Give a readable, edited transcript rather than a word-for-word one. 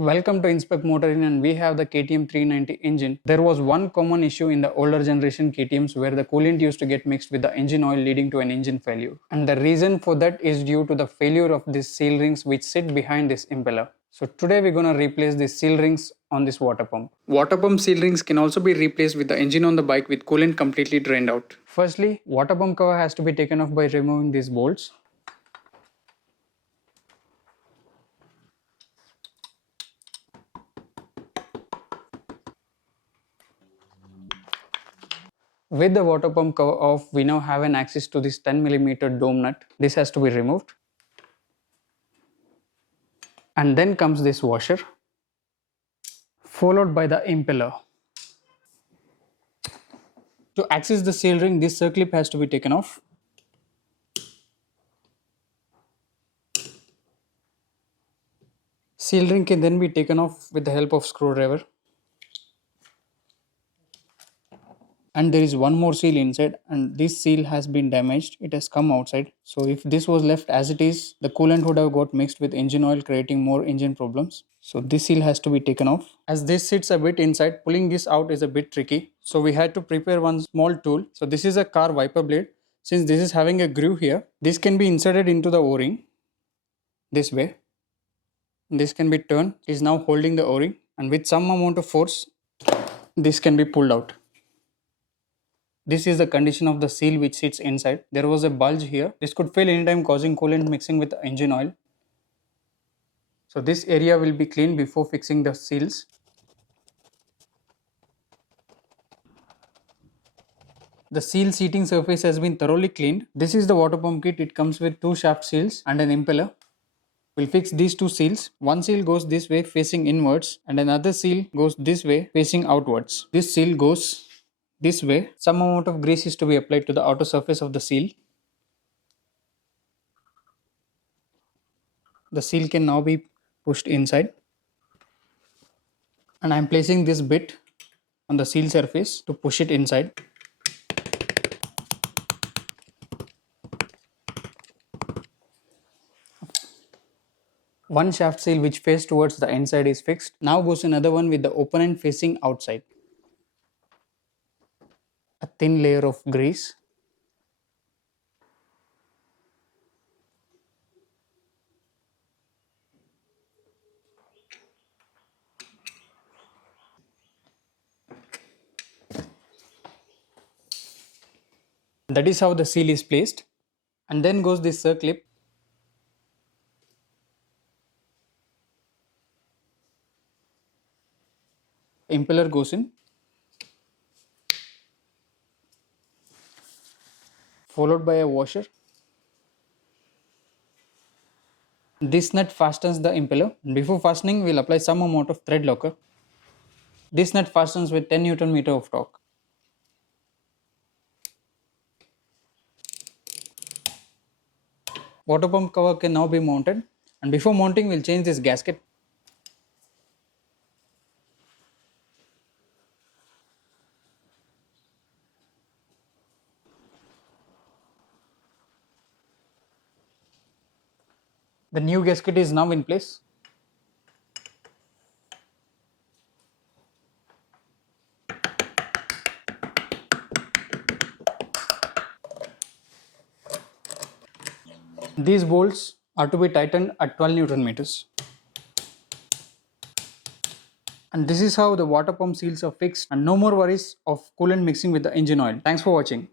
Welcome to Inspect Motoring, and we have the KTM 390 engine. There was one common issue in the older generation KTMs where the coolant used to get mixed with the engine oil, leading to an engine failure. And the reason for that is due to the failure of these seal rings which sit behind this impeller. So today we're going to replace these seal rings on this water pump. Water pump seal rings can also be replaced with the engine on the bike with coolant completely drained out. Firstly, water pump cover has to be taken off by removing these bolts. With the water pump cover off, we now have an access to this 10mm dome nut. This has to be removed. And then comes this washer, followed by the impeller. To access the seal ring, this circlip has to be taken off. Seal ring can then be taken off with the help of screwdriver. And there is one more seal inside, and this seal has been damaged. It has come outside. So if this was left as it is, the coolant would have got mixed with engine oil, creating more engine problems. So this seal has to be taken off. As this sits a bit inside, pulling this out is a bit tricky. So we had to prepare one small tool. So this is a car wiper blade. Since this is having a groove here, this can be inserted into the O-ring this way. This can be turned. It is now holding the O-ring, and with some amount of force, this can be pulled out. This is the condition of the seal which sits inside. There was a bulge here. This could fail anytime, causing coolant mixing with the engine oil. So this area will be cleaned before fixing the seals. The seal seating surface has been thoroughly cleaned. This is the water pump kit. It comes with two shaft seals and an impeller. We'll fix these two seals. One seal goes this way facing inwards, and another seal goes this way facing outwards. This seal goes this way. Some amount of grease is to be applied to the outer surface of the seal. The seal can now be pushed inside, and I am placing this bit on the seal surface to push it inside. One shaft seal which faces towards the inside is fixed. Now goes another one with the open end facing outside. A thin layer of grease. That is how the seal is placed. And then goes this circlip. Impeller goes in, followed by a washer. This nut fastens the impeller. Before fastening, we'll apply some amount of thread locker. This nut fastens with 10 Nm of torque. Water pump cover can now be mounted, and before mounting, we'll change this gasket. The new gasket is now in place. These bolts are to be tightened at 12 Nm. And this is how the water pump seals are fixed, and no more worries of coolant mixing with the engine oil. Thanks for watching.